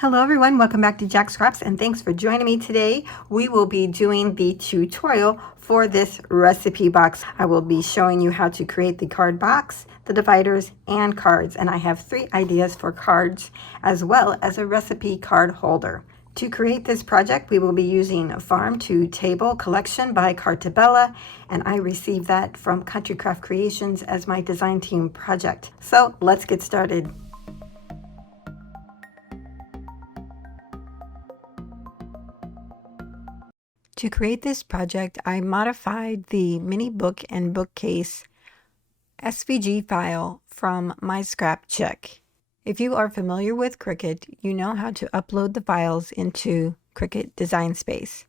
Hello everyone, welcome back to Jacqs and thanks for joining me today. We will be doing the tutorial for this recipe box. I will be showing you how to create the card box, the dividers, and cards. And I have 3 ideas for cards as well as a recipe card holder. To create this project, we will be using Farm to Table collection by Cartabella, and I received that from Country Craft Creations as my design team project. So let's get started. To create this project, I modified the mini book and bookcase SVG file from my scrap check. If you are familiar with Cricut, you know how to upload the files into Cricut Design Space.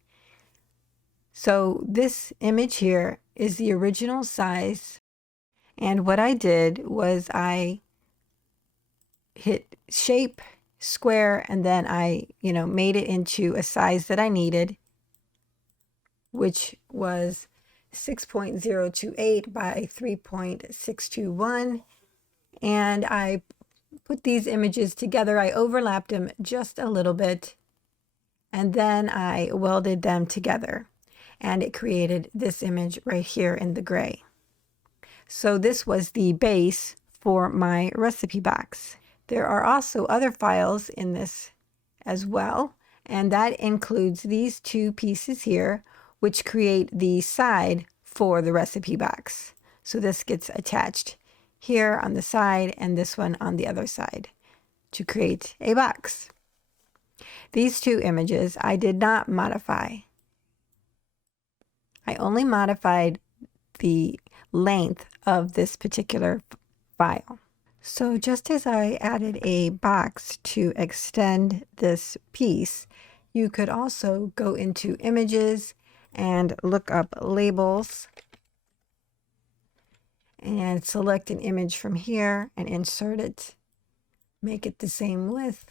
So this image here is the original size, and what I did was I hit shape, square, and then I made it into a size that I needed, which was 6.028 by 3.621, and I put these images together. I overlapped them just a little bit, and then I welded them together, and it created this image right here in the gray. So this was the base for my recipe box. There are also other files in this as well, and that includes these 2 pieces here, which create the side for the recipe box. So this gets attached here on the side and this one on the other side to create a box. These 2 images I did not modify. I only modified the length of this particular file. So just as I added a box to extend this piece, you could also go into images and look up labels and select an image from here and insert it, make it the same width,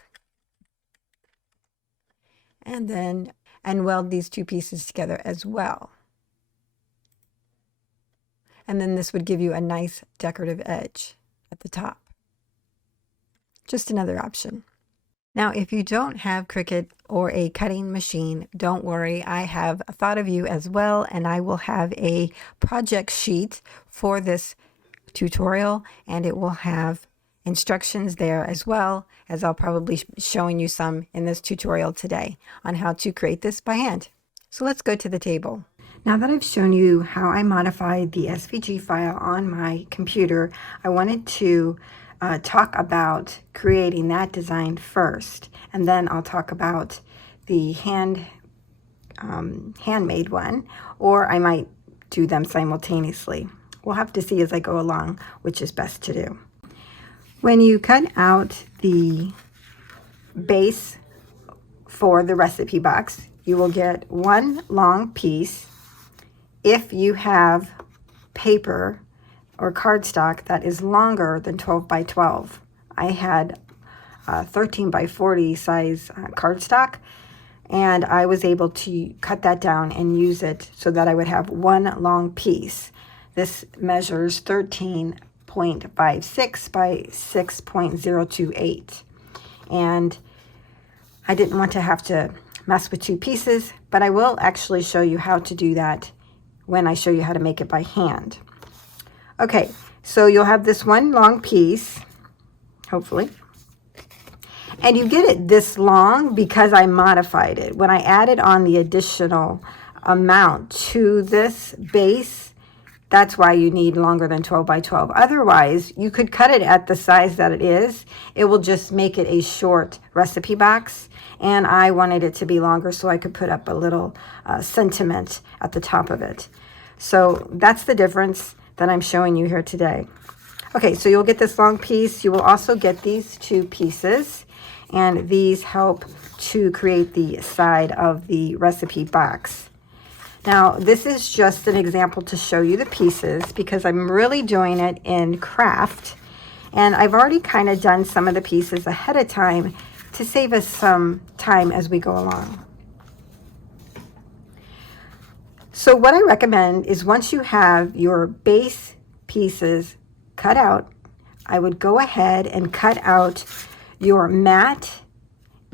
and weld these 2 pieces together as well. And then this would give you a nice decorative edge at the top. Just another option. Now, if you don't have Cricut or a cutting machine, don't worry. I have thought of you as well, and I will have a project sheet for this tutorial, and it will have instructions there as well, as I'll probably be showing you some in this tutorial today on how to create this by hand. So let's go to the table. Now that I've shown you how I modified the SVG file on my computer, I wanted to talk about creating that design first, and then I'll talk about the handmade one, or I might do them simultaneously. We'll have to see as I go along which is best to do. When you cut out the base for the recipe box, you will get 1 long piece. If you have paper or cardstock that is longer than 12 by 12. I had 13 by 40 size cardstock, and I was able to cut that down and use it so that I would have 1 long piece. This measures 13.56 by 6.028. And I didn't want to have to mess with 2 pieces, but I will actually show you how to do that when I show you how to make it by hand. Okay, so you'll have this 1 long piece, hopefully, and you get it this long because I modified it. When I added on the additional amount to this base, that's why you need longer than 12 by 12. Otherwise, you could cut it at the size that it is. It will just make it a short recipe box, and I wanted it to be longer so I could put up a little sentiment at the top of it. So that's the difference that I'm showing you here today. Okay, so you'll get this long piece. You will also get these 2 pieces, and these help to create the side of the recipe box. Now, this is just an example to show you the pieces because I'm really doing it in craft, and I've already kind of done some of the pieces ahead of time to save us some time as we go along. So what I recommend is once you have your base pieces cut out, I would go ahead and cut out your mat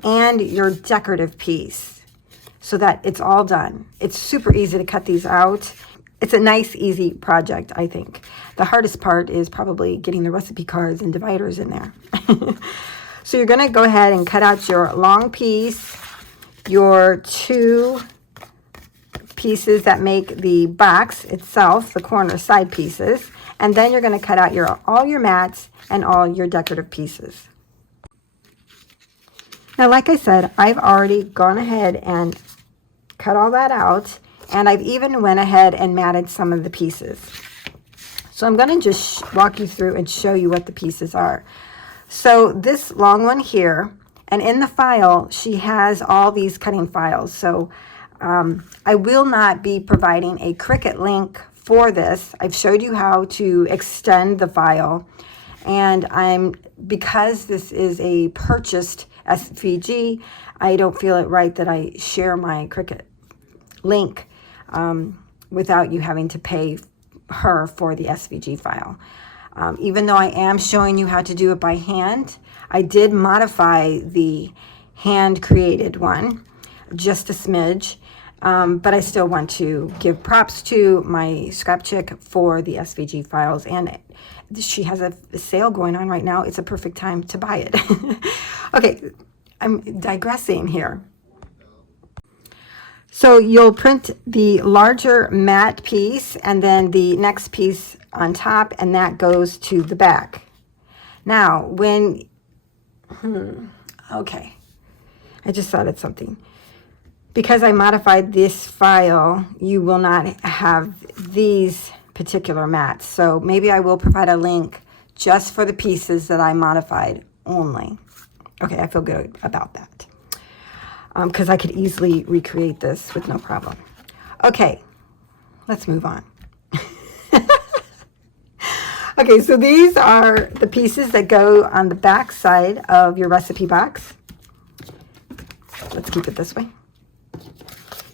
and your decorative piece so that it's all done. It's super easy to cut these out. It's a nice, easy project, I think. The hardest part is probably getting the recipe cards and dividers in there. So you're going to go ahead and cut out your long piece, your 2 pieces that make the box itself, the corner side pieces, and then you're going to cut out all your mats and all your decorative pieces. Now, like I said, I've already gone ahead and cut all that out, and I've even went ahead and matted some of the pieces. So I'm going to just walk you through and show you what the pieces are. So this long one here, and in the file, she has all these cutting files. So I will not be providing a Cricut link for this. I've showed you how to extend the file, and because this is a purchased SVG, I don't feel it right that I share my Cricut link without you having to pay her for the SVG file. Even though I am showing you how to do it by hand, I did modify the hand created one just a smidge, but I still want to give props to my scrap chick for the SVG files, and she has a sale going on right now. It's a perfect time to buy it. Okay, I'm digressing here. So you'll print the larger mat piece and then the next piece on top, and that goes to the back. Now, okay, I just thought of something. Because I modified this file, you will not have these particular mats. So maybe I will provide a link just for the pieces that I modified only. Okay, I feel good about that. Because I could easily recreate this with no problem. Okay, let's move on. Okay, so these are the pieces that go on the back side of your recipe box. Let's keep it this way.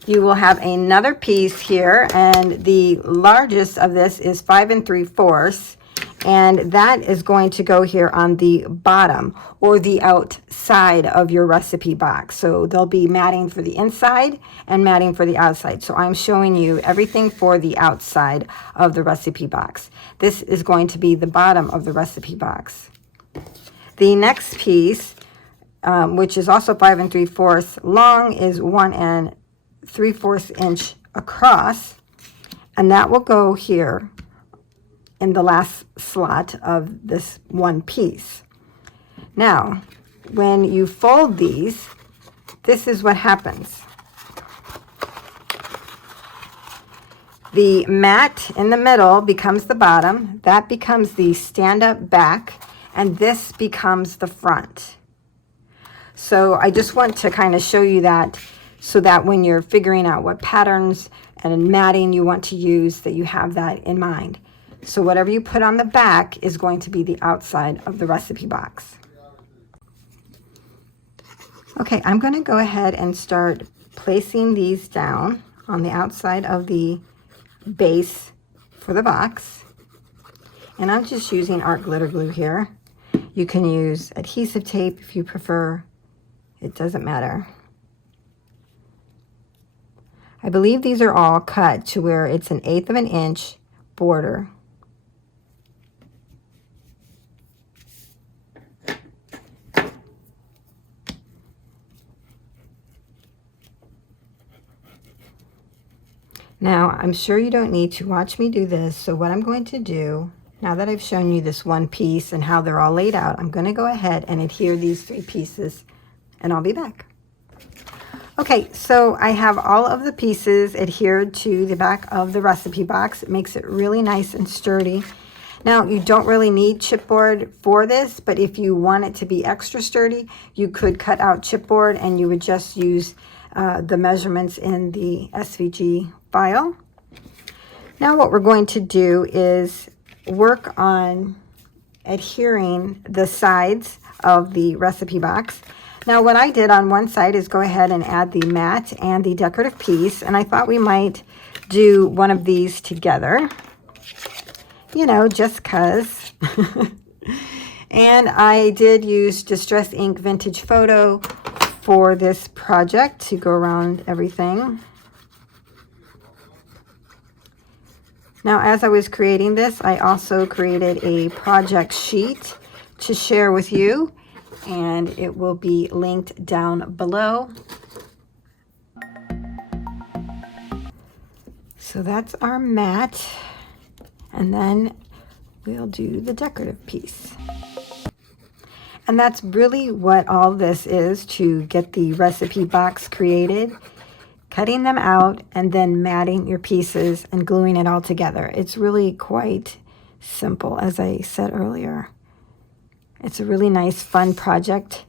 You will have another piece here, and the largest of this is 5 3/4, and that is going to go here on the bottom or the outside of your recipe box. So there'll be matting for the inside and matting for the outside. So I'm showing you everything for the outside of the recipe box. This is going to be the bottom of the recipe box. The next piece, which is also 5 3/4 long, is 1 3/4 inch across, and that will go here in the last slot of this one piece. Now, when you fold these, this is what happens. The mat in the middle becomes the bottom, that becomes the stand-up back, and this becomes the front. So I just want to kind of show you that, so that when you're figuring out what patterns and matting you want to use, that you have that in mind. So whatever you put on the back is going to be the outside of the recipe box. Okay, I'm going to go ahead and start placing these down on the outside of the base for the box. And I'm just using art glitter glue here. You can use adhesive tape if you prefer. It doesn't matter. I believe these are all cut to where it's 1/8 of an inch border. Now, I'm sure you don't need to watch me do this, so what I'm going to do, now that I've shown you this one piece and how they're all laid out, I'm going to go ahead and adhere these 3 pieces, and I'll be back. Okay, so I have all of the pieces adhered to the back of the recipe box. It makes it really nice and sturdy. Now, you don't really need chipboard for this, but if you want it to be extra sturdy, you could cut out chipboard and you would just use the measurements in the SVG file. Now what we're going to do is work on adhering the sides of the recipe box. Now what I did on one side is go ahead and add the mat and the decorative piece, and I thought we might do one of these together, you know, just 'cause. And I did use Distress Ink Vintage Photo for this project to go around everything. Now, as I was creating this, I also created a project sheet to share with you, and it will be linked down below. So that's our mat, and then we'll do the decorative piece. And that's really what all this is to get the recipe box created. Cutting them out and then matting your pieces and gluing it all together. It's really quite simple, as I said earlier. It's a really nice, fun project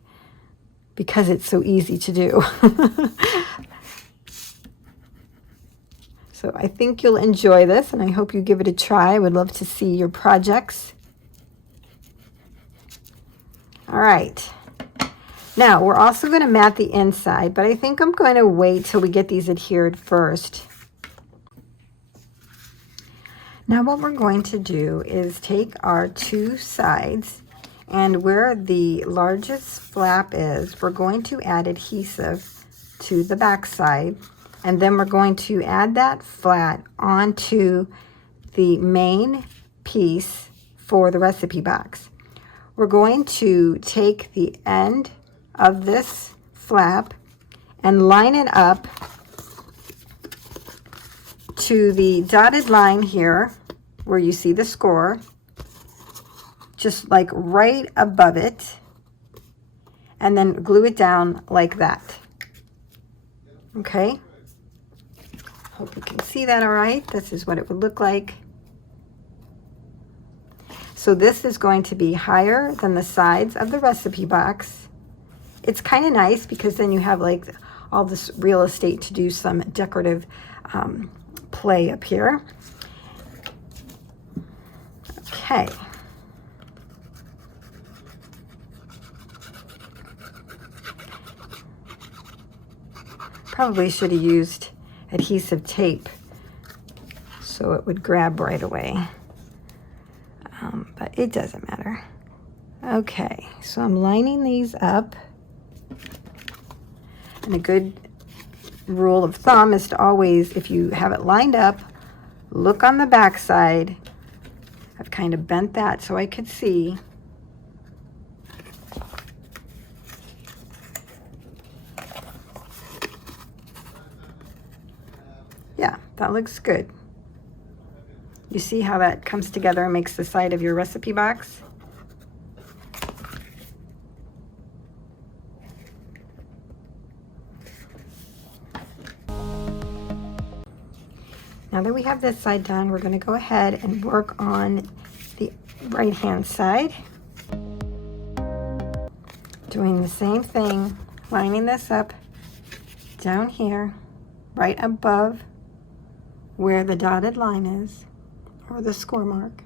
because it's so easy to do. So I think you'll enjoy this, and I hope you give it a try. I would love to see your projects. All right. Now, we're also going to mat the inside, but I think I'm going to wait till we get these adhered first. Now, what we're going to do is take our two sides, and where the largest flap is, we're going to add adhesive to the back side, and then we're going to add that flat onto the main piece for the recipe box. We're going to take the end of this flap and line it up to the dotted line here where you see the score, just like right above it, and then glue it down like that. Okay, hope you can see that all right. This is what it would look like. So this is going to be higher than the sides of the recipe box. It's kind of nice because then you have like all this real estate to do some decorative play up here. Okay. Probably should have used adhesive tape so it would grab right away. But it doesn't matter. Okay, so I'm lining these up. And a good rule of thumb is to always, if you have it lined up, look on the back side. I've kind of bent that so I could see. Yeah, that looks good. You see how that comes together and makes the side of your recipe box? Now that we have this side done, we're going to go ahead and work on the right hand side. Doing the same thing, lining this up down here, right above where the dotted line is, or the score mark.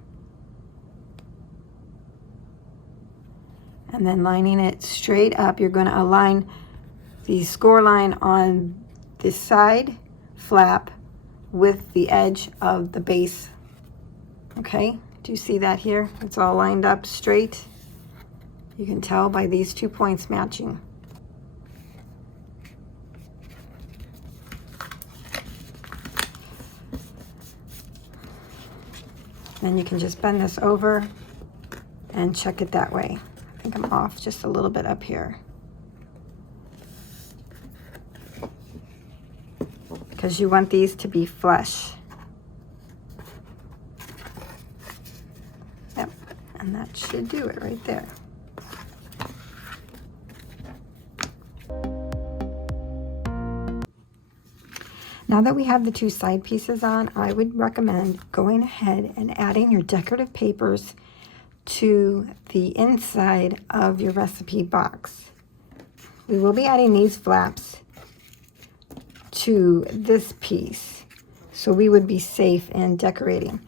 And then lining it straight up. You're going to align the score line on this side flap with the edge of the base. Okay, do you see that here? It's all lined up straight. You can tell by these 2 points matching. Then you can just bend this over and check it that way. I think I'm off just a little bit up here, because you want these to be flush. Yep, and that should do it right there. Now that we have the two side pieces on, I would recommend going ahead and adding your decorative papers to the inside of your recipe box. We will be adding these flaps to this piece, so we would be safe in decorating.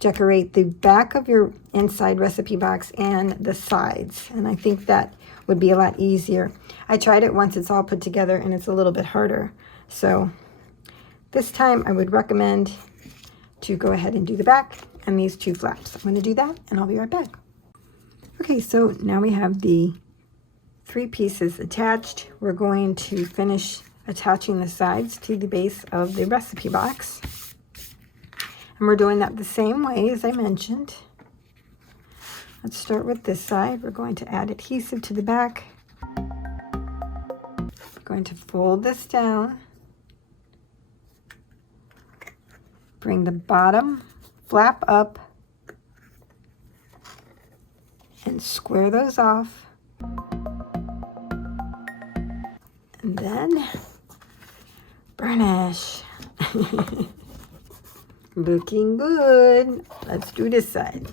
Decorate the back of your inside recipe box and the sides, and I think that would be a lot easier. I tried it once, it's all put together, and it's a little bit harder. So this time I would recommend to go ahead and do the back and these two flaps. I'm going to do that and I'll be right back. Okay, so now we have the 3 pieces attached. We're going to finish attaching the sides to the base of the recipe box. And we're doing that the same way as I mentioned. Let's start with this side. We're going to add adhesive to the back. We're going to fold this down. Bring the bottom flap up and square those off. And then burnish. Looking good. Let's do this side.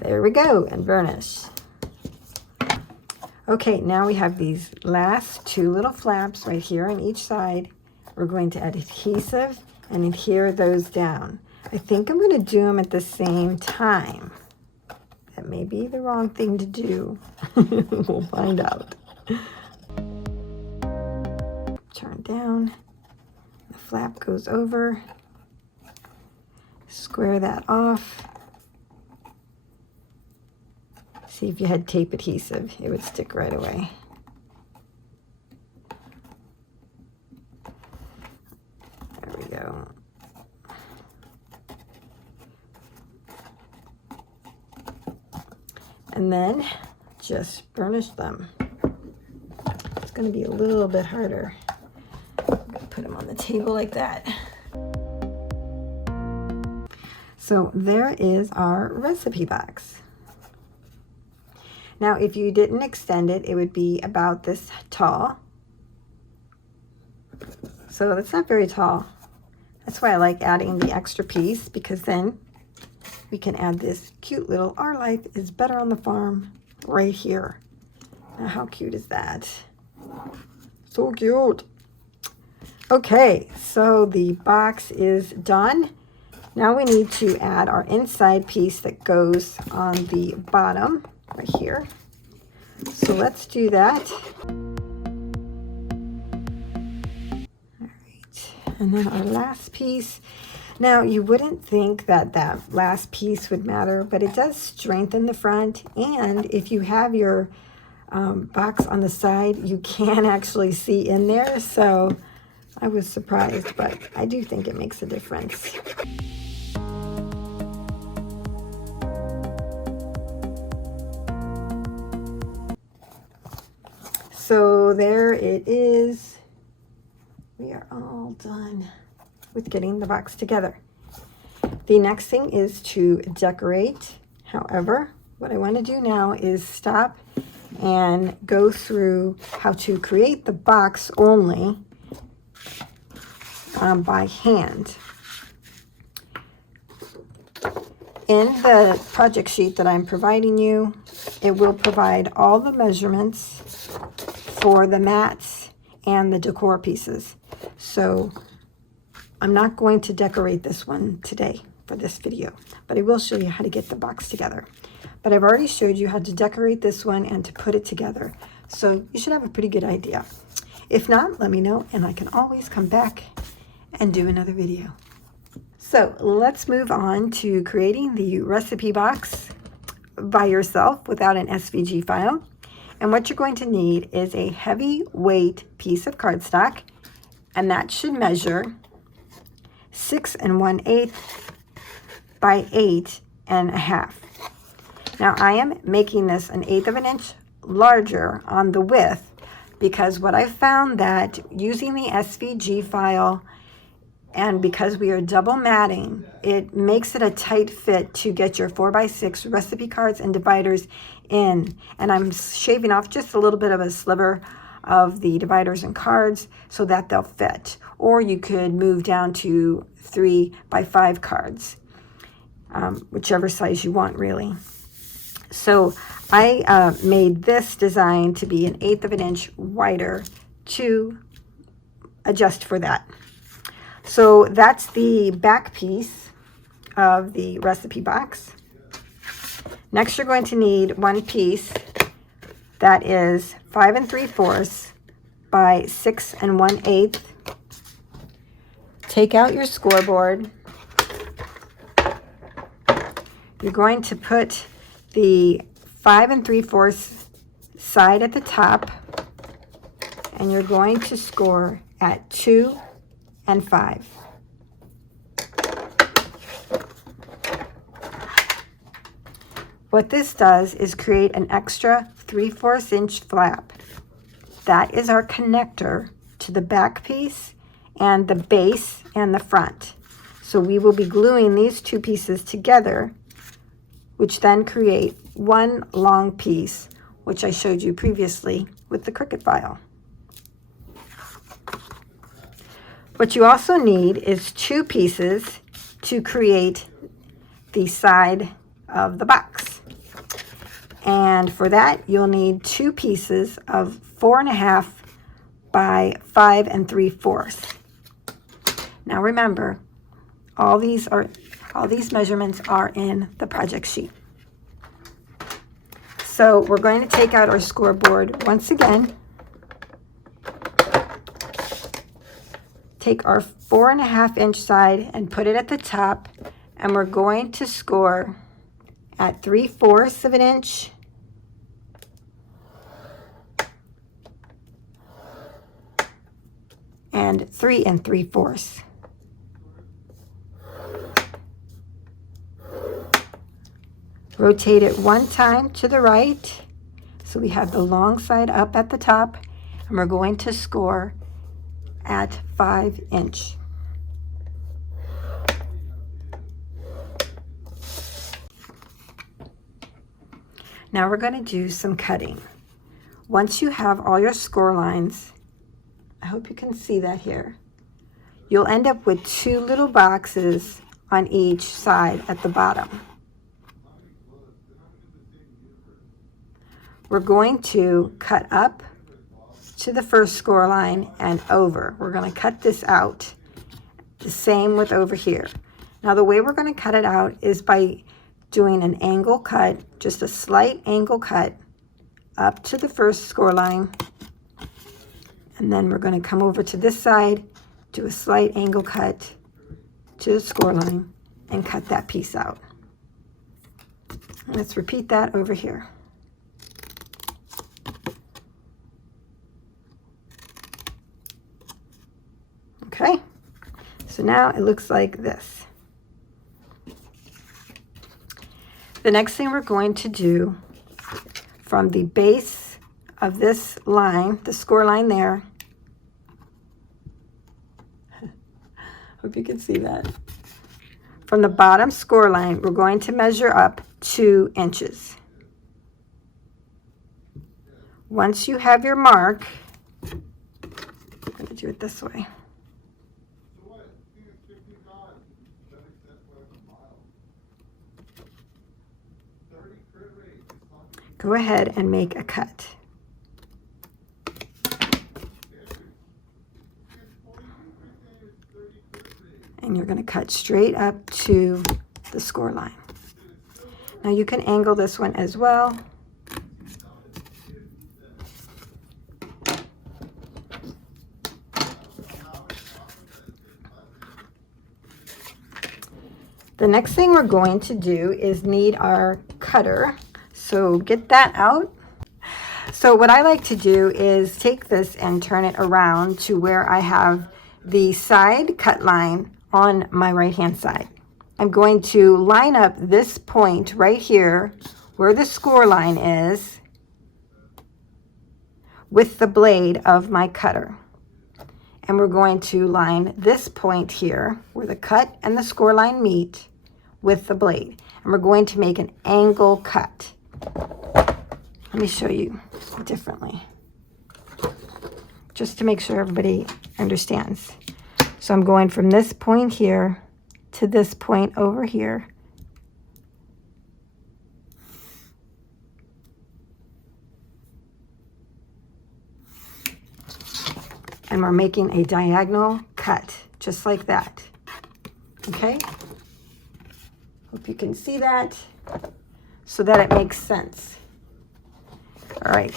There we go, and burnish. Okay, now we have these last 2 little flaps right here on each side. We're going to add adhesive and adhere those down. I think I'm going to do them at the same time. That may be the wrong thing to do. We'll find out. Turn down. The flap goes over. Square that off. See, if you had tape adhesive, it would stick right away. There we go. And then just burnish them. It's going to be a little bit harder. I'm going to put them on the table like that. So there is our recipe box. Now, if you didn't extend it, it would be about this tall. So that's not very tall. That's why I like adding the extra piece, because then we can add this cute little "Our Life is Better on the Farm" right here. Now, how cute is that? So cute. Okay, so the box is done. Now we need to add our inside piece that goes on the bottom right here. So let's do that. All right, and then our last piece. Now, you wouldn't think that that last piece would matter, but it does strengthen the front. And if you have your box on the side, you can actually see in there. So I was surprised, but I do think it makes a difference. So there it is. We are all done with getting the box together. The next thing is to decorate. However, what I want to do now is stop and go through how to create the box only by hand. In the project sheet that I'm providing you, it will provide all the measurements for the mats and the decor pieces. So I'm not going to decorate this one today for this video, but I will show you how to get the box together. But I've already showed you how to decorate this one and to put it together. So you should have a pretty good idea. If not, let me know and I can always come back and do another video. So let's move on to creating the recipe box by yourself without an SVG file. And what you're going to need is a heavyweight piece of cardstock, and that should measure 6 1/8 by 8 1/2. Now I am making this 1/8 of an inch larger on the width, because what I found that using the SVG file, and because we are double matting, it makes it a tight fit to get your 4x6 recipe cards and dividers in. And I'm shaving off just a little bit of a sliver of the dividers and cards so that they'll fit. Or you could move down to 3x5 cards, whichever size you want, really. So I made this design to be 1/8 of an inch wider to adjust for that. So that's the back piece of the recipe box. Next, you're going to need one piece that is 5 3/4 by 6 1/8. Take out your scoreboard. You're going to put the 5 3/4 side at the top, and you're going to score at 2 and 5. What this does is create an extra 3/4 inch flap. That is our connector to the back piece and the base and the front. So we will be gluing these two pieces together, which then create one long piece, which I showed you previously with the Cricut file. What you also need is 2 pieces to create the side of the box. And for that, you'll need 2 pieces of 4.5 by 5 3/4. Now remember, all these measurements are in the project sheet. So we're going to take out our scoreboard once again. Take our 4.5 inch side and put it at the top, and we're going to score at 3/4 of an inch, and 3 3/4. Rotate it one time to the right, so we have the long side up at the top, and we're going to score at 5 inch. Now we're going to do some cutting. Once you have all your score lines, I hope you can see that here, you'll end up with 2 little boxes on each side at the bottom. We're going to cut up to the first score line and over. We're going to cut this out. The same with over here. Now the way we're going to cut it out is by doing an angle cut, just a slight angle cut up to the first score line. And then we're going to come over to this side, do a slight angle cut to the score line, and cut that piece out. Let's repeat that over here. Okay, so now it looks like this. The next thing we're going to do, from the base of this line, the score line there, hope you can see that. From the bottom score line, we're going to measure up 2 inches. Once you have your mark, I'm going to do it this way. Go ahead and make a cut. And you're going to cut straight up to the score line. Now you can angle this one as well. The next thing we're going to do is need our cutter. So get that out. So what I like to do is take this and turn it around to where I have the side cut line on my right hand side. I'm going to line up this point right here where the score line is with the blade of my cutter. And we're going to line this point here where the cut and the score line meet with the blade. And we're going to make an angle cut. Let me show you differently, just to make sure everybody understands. So I'm going from this point here to this point over here. And we're making a diagonal cut, just like that. Okay? Hope you can see that, so that it makes sense. All right,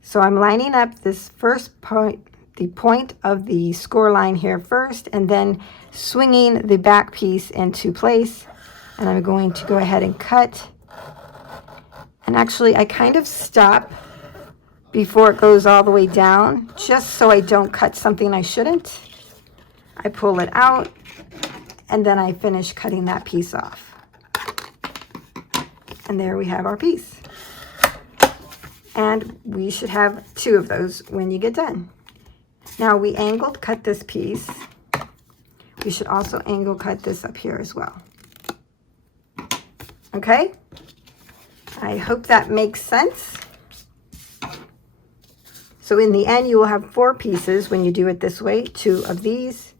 so I'm lining up this first point, the point of the score line here first, and then swinging the back piece into place, and I'm going to go ahead and cut And actually, I kind of stop before it goes all the way down, just so I don't cut something I shouldn't. I pull it out, and then I finish cutting that piece off. And there we have our piece. And we should have 2 of those when you get done. Now we angled cut this piece. We should also angle cut this up here as well. Okay? I hope that makes sense. So in the end, you will have 4 pieces when you do it this way. 2 of these,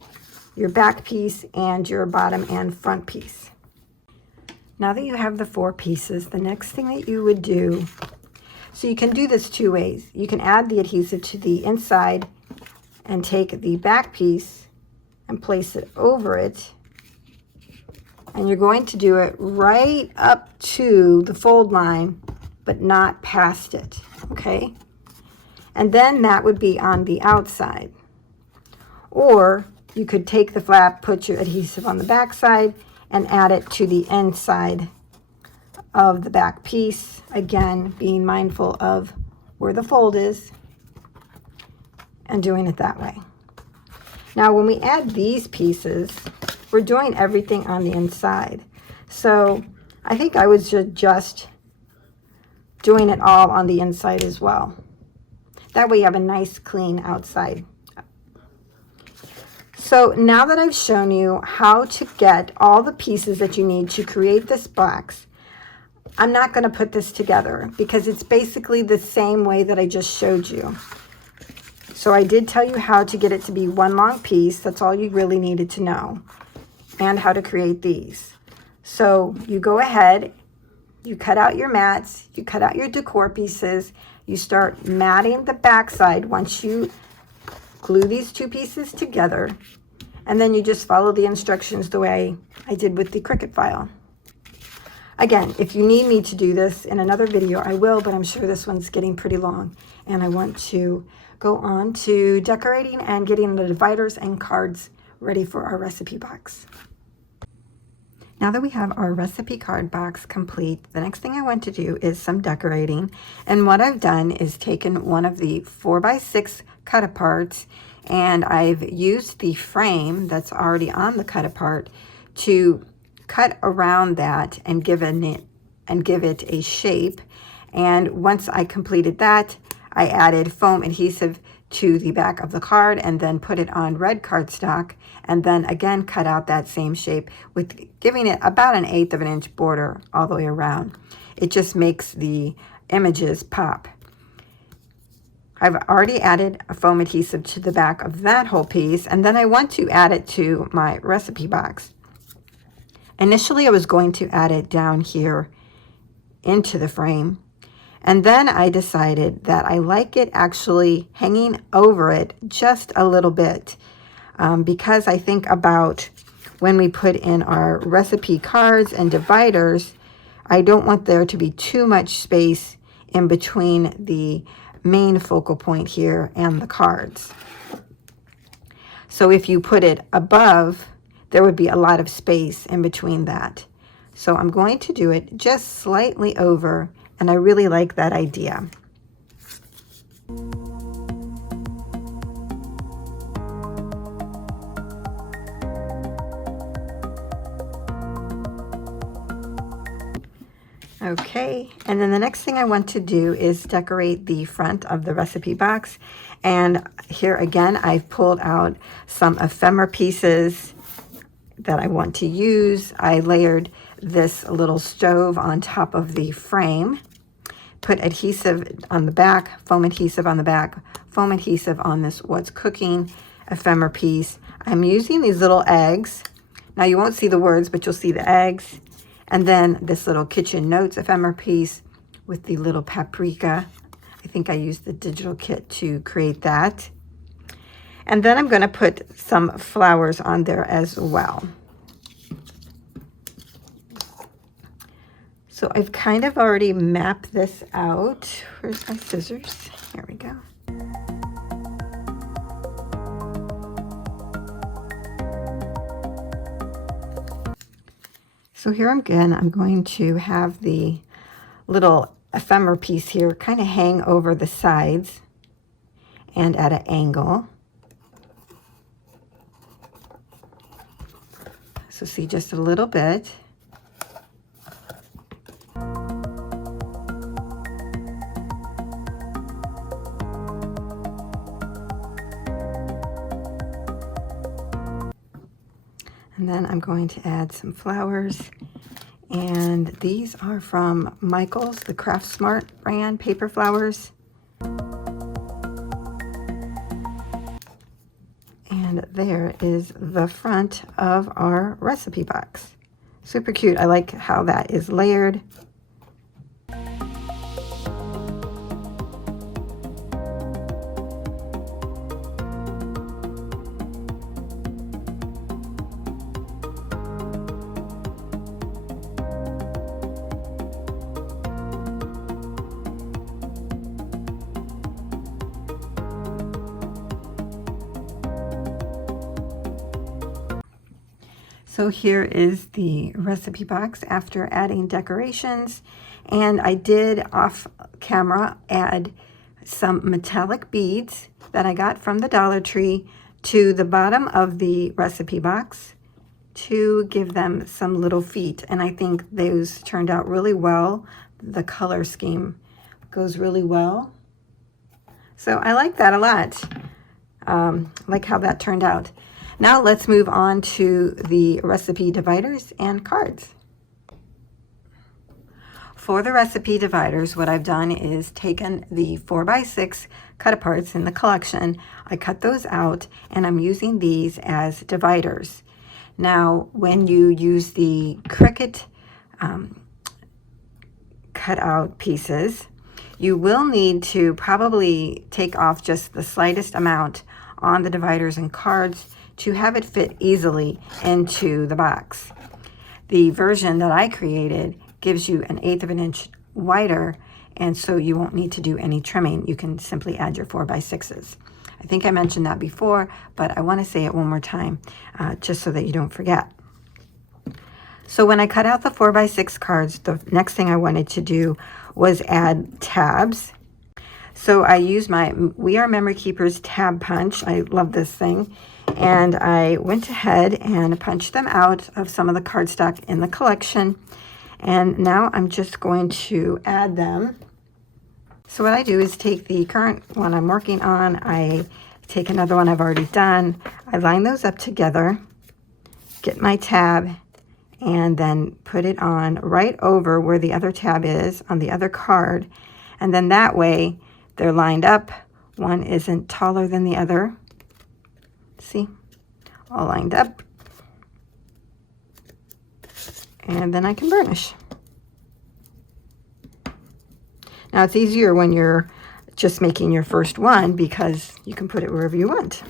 your back piece, and your bottom and front piece. Now that you have the 4 pieces, the next thing that you would do, so you can do this 2 ways. You can add the adhesive to the inside and take the back piece and place it over it. And you're going to do it right up to the fold line, but not past it, okay? And then that would be on the outside. Or you could take the flap, put your adhesive on the back side, and add it to the inside of the back piece. Again, being mindful of where the fold is and doing it that way. Now, when we add these pieces, we're doing everything on the inside. So I think I was just doing it all on the inside as well. That way you have a nice clean outside. So now that I've shown you how to get all the pieces that you need to create this box, I'm not going to put this together because it's basically the same way that I just showed you. So I did tell you how to get it to be one long piece. That's all you really needed to know. And how to create these. So you go ahead, you cut out your mats, you cut out your decor pieces, you start matting the back side once you glue these 2 pieces together, and then you just follow the instructions the way I did with the Cricut file. Again, if you need me to do this in another video, I will, but I'm sure this one's getting pretty long, and I want to go on to decorating and getting the dividers and cards ready for our recipe box. Now that we have our recipe card box complete, the next thing I want to do is some decorating. And what I've done is taken one of the 4x6 cut aparts, and I've used the frame that's already on the cut apart to cut around that and give it a shape. And once I completed that, I added foam adhesive to the back of the card and then put it on red cardstock, and then again cut out that same shape with giving it about 1/8 of an inch border all the way around. It just makes the images pop. I've already added a foam adhesive to the back of that whole piece, and then I want to add it to my recipe box. Initially I was going to add it down here into the frame, and then I decided that I like it actually hanging over it just a little bit, because I think about when we put in our recipe cards and dividers, I don't want there to be too much space in between the main focal point here and the cards. So if you put it above, there would be a lot of space in between that. So I'm going to do it just slightly over, and I really like that idea. Okay, and then the next thing I want to do is decorate the front of the recipe box. And here again, I've pulled out some ephemera pieces that I want to use. I layered this little stove on top of the frame, put adhesive on the back, foam adhesive on the back, foam adhesive on this what's cooking ephemera piece. I'm using these little eggs. Now you won't see the words, but you'll see the eggs. And then this little kitchen notes ephemera piece with the little paprika. I think I used the digital kit to create that. And then I'm going to put some flowers on there as well. So I've kind of already mapped this out. Where's my scissors? Here we go. So here again, I'm going to have the little ephemera piece here kind of hang over the sides and at an angle. So see, just a little bit. And then I'm going to add some flowers. And these are from Michael's, the Craft Smart brand, paper flowers. And there is the front of our recipe box. Super cute. I like how that is layered. So here is the recipe box after adding decorations, and I did off camera add some metallic beads that I got from the Dollar Tree to the bottom of the recipe box to give them some little feet, and I think those turned out really well. The color scheme goes really well, so I like that a lot. Like how that turned out. Now let's move on to the recipe dividers and cards. For the recipe dividers, what I've done is taken the 4x6 cut-aparts in the collection. I cut those out, and I'm using these as dividers. Now, when you use the Cricut cut-out pieces, you will need to probably take off just the slightest amount on the dividers and cards to have it fit easily into the box. The version that I created gives you 1/8 of an inch wider, and so you won't need to do any trimming. You can simply add your 4x6s. I think I mentioned that before, but I want to say it one more time just so that you don't forget. So when I cut out the 4x6 cards, the next thing I wanted to do was add tabs. So I used my We Are Memory Keepers tab punch. I love this thing. And I went ahead and punched them out of some of the cardstock in the collection. And now I'm just going to add them. So what I do is take the current one I'm working on, I take another one I've already done, I line those up together, get my tab, and then put it on right over where the other tab is on the other card. And then that way they're lined up. One isn't taller than the other. See, all lined up. And then I can burnish. Now it's easier when you're just making your first one because you can put it wherever you want.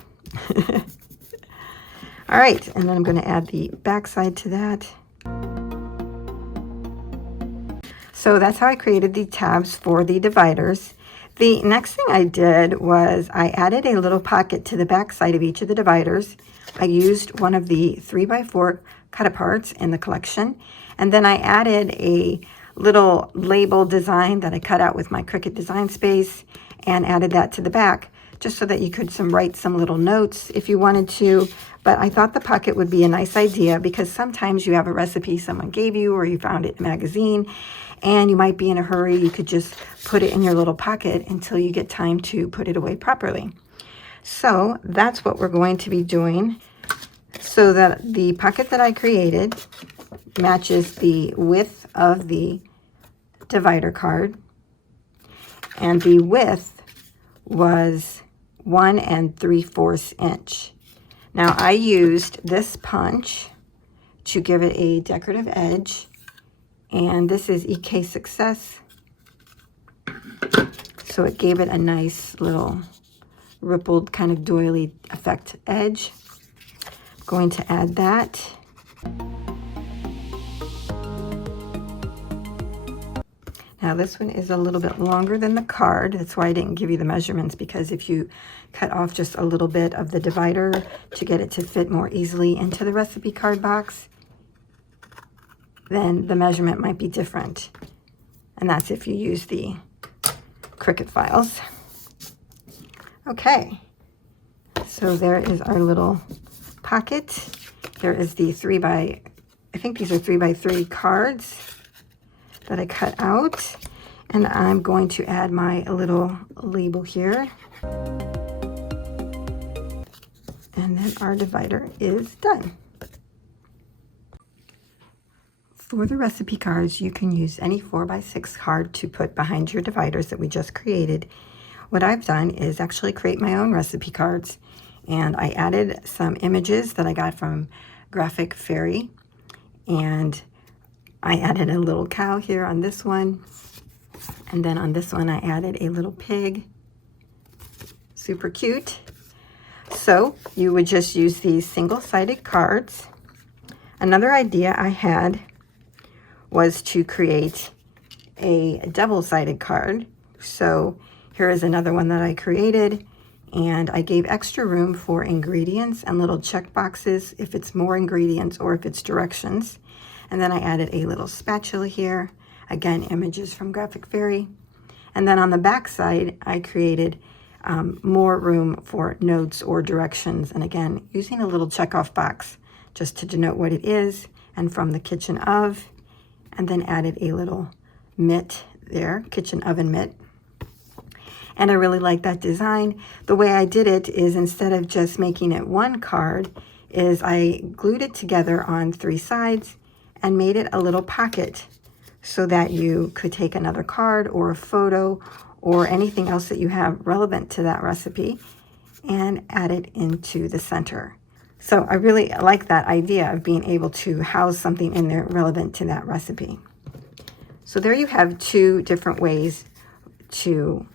All right, and then I'm going to add the back side to that. So that's how I created the tabs for the dividers. The next thing I did was I added a little pocket to the back side of each of the dividers. I used one of the 3x4 cut-aparts in the collection, and then I added a little label design that I cut out with my Cricut Design Space and added that to the back, just so that you could write some little notes if you wanted to. But I thought the pocket would be a nice idea because sometimes you have a recipe someone gave you or you found it in a magazine, and you might be in a hurry. You could just put it in your little pocket until you get time to put it away properly. So that's what we're going to be doing, so that the pocket that I created matches the width of the divider card, and the width was 1 3/4 inch. Now I used this punch to give it a decorative edge, and this is EK Success, so it gave it a nice little rippled kind of doily effect edge. I'm going to add that. Now this one is a little bit longer than the card. That's why I didn't give you the measurements, because if you cut off just a little bit of the divider to get it to fit more easily into the recipe card box, then the measurement might be different. And that's if you use the Cricut files. Okay, so there is our little pocket. There is the I think these are 3x3 cards that I cut out. And I'm going to add my little label here. And then our divider is done. For the recipe cards, you can use any 4x6 card to put behind your dividers that we just created. What I've done is actually create my own recipe cards. And I added some images that I got from Graphic Fairy. And I added a little cow here on this one. And then on this one, I added a little pig. Super cute. So you would just use these single-sided cards. Another idea I had was to create a double-sided card. So here is another one that I created, and I gave extra room for ingredients and little check boxes if it's more ingredients or if it's directions. And then I added a little spatula here. Again, images from Graphic Fairy. And then on the back side, I created more room for notes or directions. And again, using a little checkoff box just to denote what it is, and from the kitchen of, and then added a little mitt there, kitchen oven mitt. And I really like that design. The way I did it is, instead of just making it one card, is I glued it together on 3 sides and made it a little pocket so that you could take another card or a photo or anything else that you have relevant to that recipe and add it into the center. So I really like that idea of being able to house something in there relevant to that recipe. So there you have 2 different ways to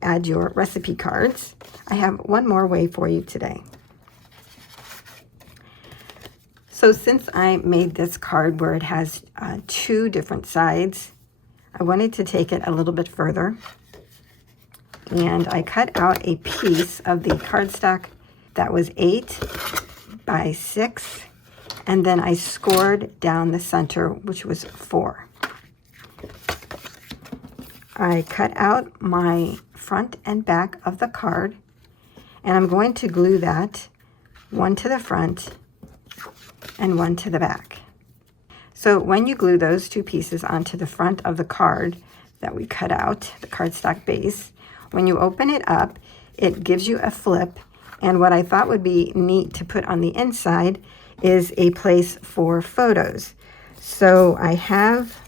add your recipe cards. I have one more way for you today. So since I made this card where it has 2 different sides, I wanted to take it a little bit further. And I cut out a piece of the cardstock that was 8x6, and then I scored down the center, which was 4. I cut out my front and back of the card, and I'm going to glue that, one to the front and one to the back. So when you glue those 2 pieces onto the front of the card that we cut out, the cardstock base, when you open it up, it gives you a flip. And what I thought would be neat to put on the inside is a place for photos. So I have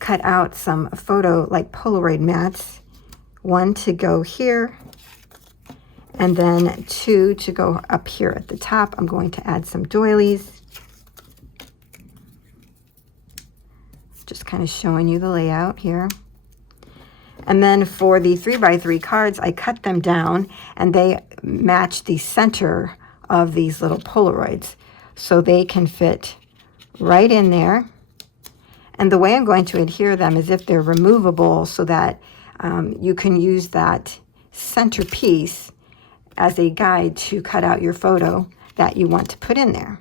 cut out some photo, like Polaroid mats, 1 to go here, and then 2 to go up here at the top. I'm going to add some doilies. Just kind of showing you the layout here. And then for the 3x3 cards, I cut them down and they match the center of these little Polaroids, so they can fit right in there. And the way I'm going to adhere them is if they're removable, so that you can use that centerpiece as a guide to cut out your photo that you want to put in there.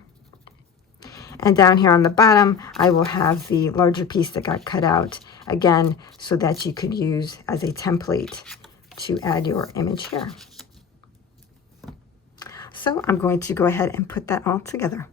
And down here on the bottom, I will have the larger piece that got cut out, again, so that you could use as a template to add your image here. So I'm going to go ahead and put that all together.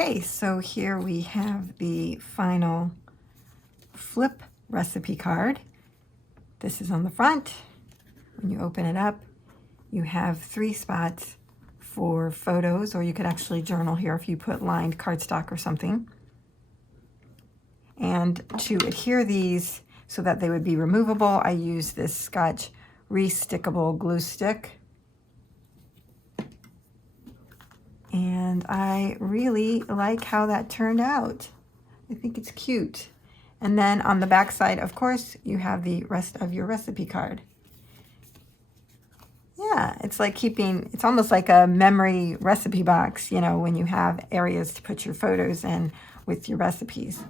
Okay, so here we have the final flip recipe card. This is on the front. When you open it up, you have 3 spots for photos, or you could actually journal here if you put lined cardstock or something. And to adhere these so that they would be removable, I use this Scotch Restickable glue stick. And I really like how that turned out. I think it's cute. And then on the back side, of course, you have the rest of your recipe card. Yeah, it's like it's almost like a memory recipe box, you know, when you have areas to put your photos in with your recipes.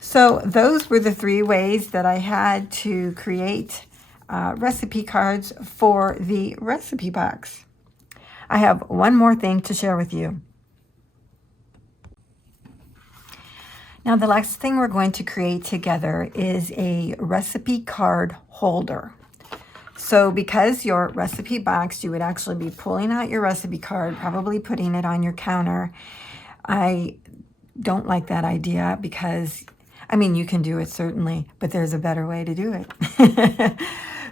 So those were the 3 ways that I had to create recipe cards for the recipe box. I have one more thing to share with you. Now, the last thing we're going to create together is a recipe card holder. So because your recipe box, you would actually be pulling out your recipe card, probably putting it on your counter. I don't like that idea because, I mean, you can do it certainly, but there's a better way to do it.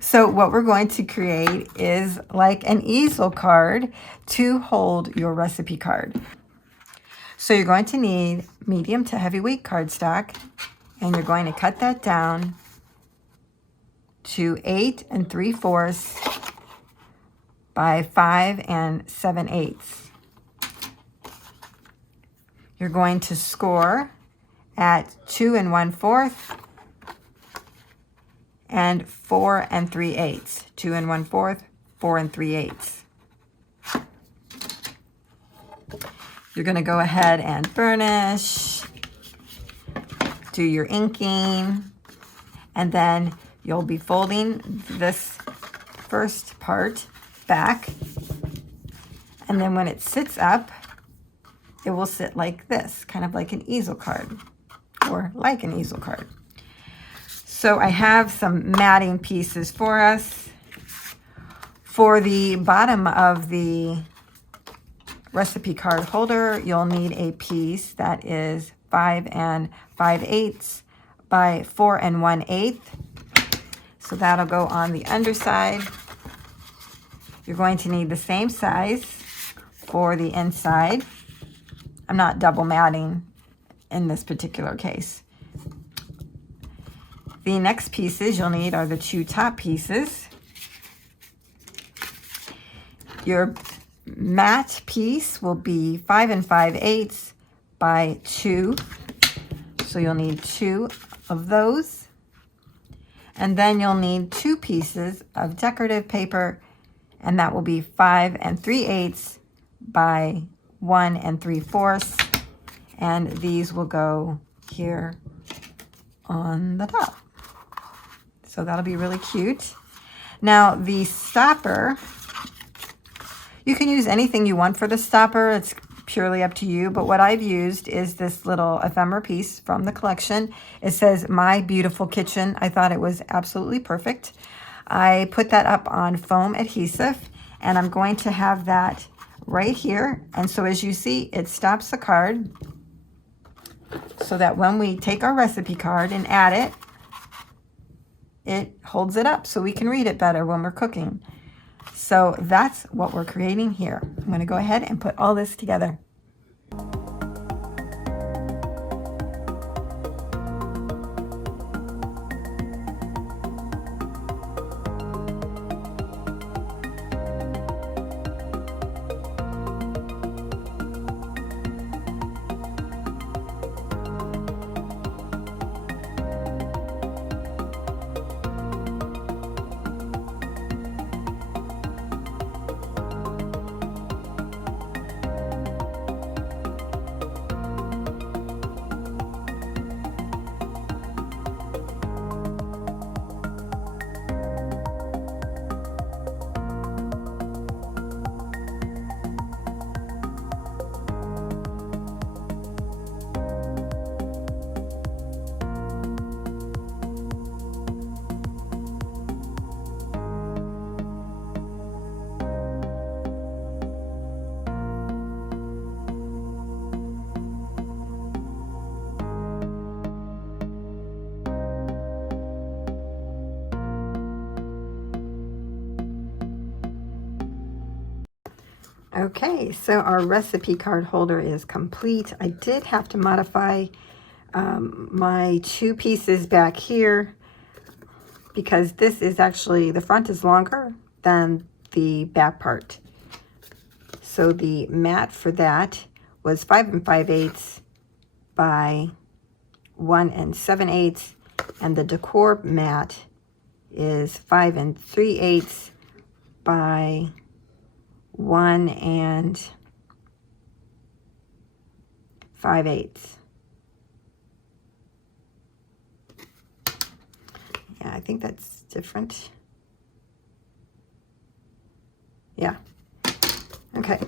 So what we're going to create is like an easel card to hold your recipe card. So you're going to need medium to heavyweight cardstock, and you're going to cut that down to 8 3/4 by 5 7/8. You're going to score at 2 1/4 and 4 3/8. 2 1/4, 4 3/8. You're going to go ahead and burnish, do your inking, and then you'll be folding this first part back. And then when it sits up, it will sit like this, kind of like an easel card, or like an easel card. So I have some matting pieces for us. For the bottom of the recipe card holder, you'll need a piece that is 5 5/8 by 4 1/8. So that'll go on the underside. You're going to need the same size for the inside. I'm not double matting in this particular case. The next pieces you'll need are the 2 top pieces. Your mat piece will be 5 5/8 by 2. So you'll need 2 of those. And then you'll need 2 pieces of decorative paper, and that will be 5 3/8 by 1 3/4. And these will go here on the top. So that'll be really cute. Now the stopper, you can use anything you want for the stopper. It's purely up to you. But what I've used is this little ephemera piece from the collection. It says My Beautiful Kitchen. I thought it was absolutely perfect. I put that up on foam adhesive, and I'm going to have that right here. And so as you see, it stops the card so that when we take our recipe card and add it, it holds it up so we can read it better when we're cooking. So that's what we're creating here. I'm going to go ahead and put all this together. Okay, so our recipe card holder is complete. I did have to modify my 2 pieces back here because this is actually, the front is longer than the back part. So the mat for that was 5 5/8 by 1 7/8, and the decor mat is 5 3/8 by 1 5/8. Yeah, I think that's different. Yeah. Okay.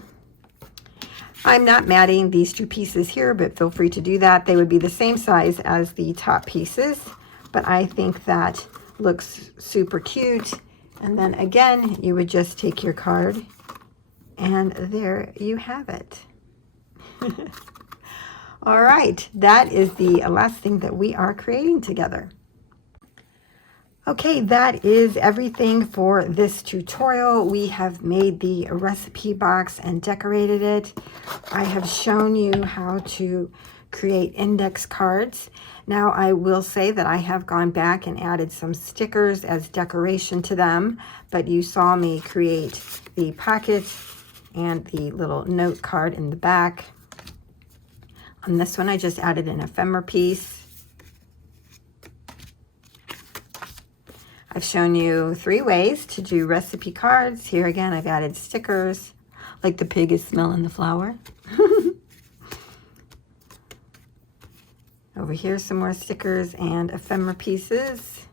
I'm not matting these 2 pieces here, but feel free to do that. They would be the same size as the top pieces, but I think that looks super cute. And then again, you would just take your card and there you have it. All right, that is the last thing that we are creating together. Okay, that is everything for this tutorial. We have made the recipe box and decorated it. I have shown you how to create index cards. Now I will say that I have gone back and added some stickers as decoration to them, but you saw me create the pocket and the little note card in the back. On this one, I just added an ephemera piece. I've shown you 3 ways to do recipe cards. Here again, I've added stickers, like the pig is smelling the flour. Over here, some more stickers and ephemera pieces.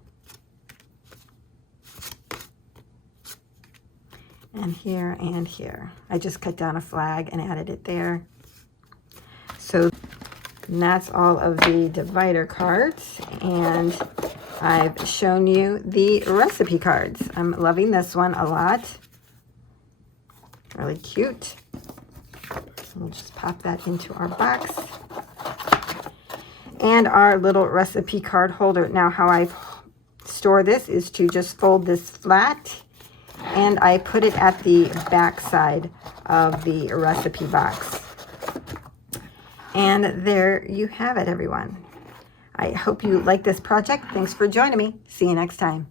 And here and here. I just cut down a flag and added it there. So that's all of the divider cards, and I've shown you the recipe cards. I'm loving this one a lot. Really cute. We'll just pop that into our box. And our little recipe card holder. Now how I store this is to just fold this flat, and I put it at the back side of the recipe box. And there you have it, everyone. I hope you like this project. Thanks for joining me. See you next time.